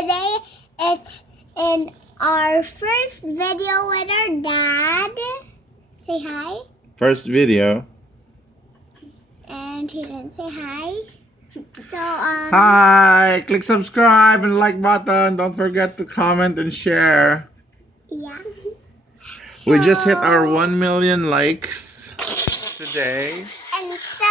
today it's in our first video with our dad. Say hi. First video. And he didn't say hi. So Hi! Click subscribe and like button. Don't forget to comment and share. yeah. We just hit our 1 million likes today. And so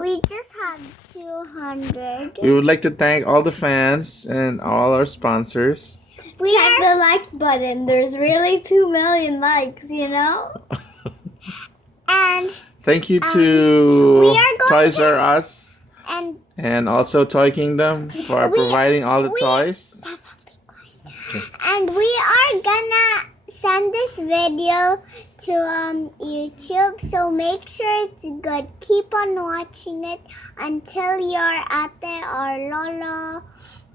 we just have 200. We would like to thank all the fans and all our sponsors. We Tap the like button. There's really 2 million likes, you know? And thank you to we are going Toys R Us and also Toy Kingdom for providing all the toys. And we are gonna send this video to YouTube, so make sure it's good. Keep on watching it until your ate or lolo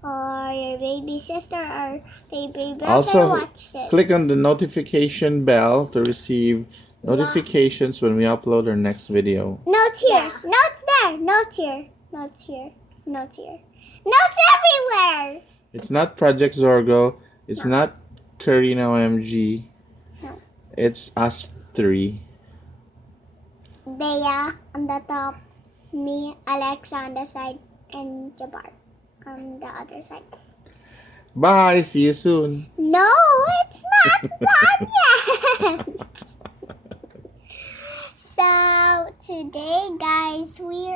or your baby sister or baby brother Also, watched it. click on the notification bell to receive notifications when we upload our next video. Notes here, notes there, notes here, notes here, notes here, notes everywhere. It's not Project Zorgo. It's not Karina OMG. No. It's us three. Bea on the top, me, Alexa on the side, and Jabbar on the other side. Bye. See you soon. No, it's not done yet. So today, guys, we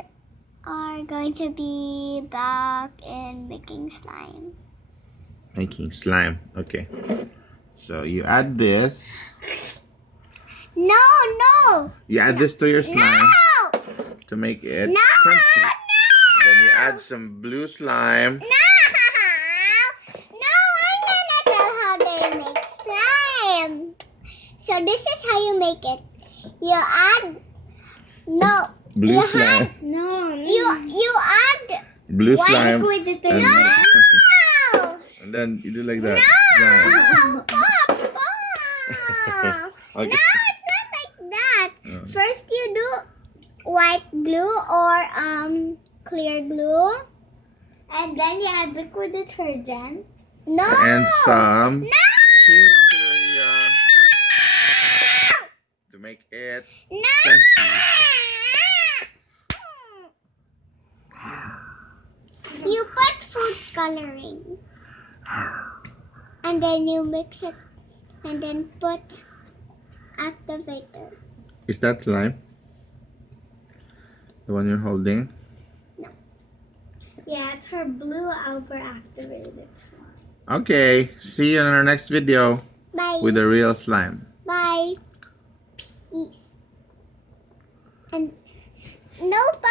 are going to be back in making slime. Making slime. Okay. So you add this. No. You add this to your slime to make it crunchy. And then you add some blue slime. No, I'm gonna tell how they make slime. So this is how you make it. You add Blue slime. You add Blue slime. No! And then you do like that. No! Papa! Okay. No, it's not like that. First you do white glue or clear glue. And then you add liquid detergent. No! And some chili to make it crunchy. You put food coloring. And then you mix it. And then put activator. Is that slime? The one you're holding? Yeah, it's her blue over activated slime. Okay. See you in our next video Bye. with the real slime. Bye. Peace. And no bye.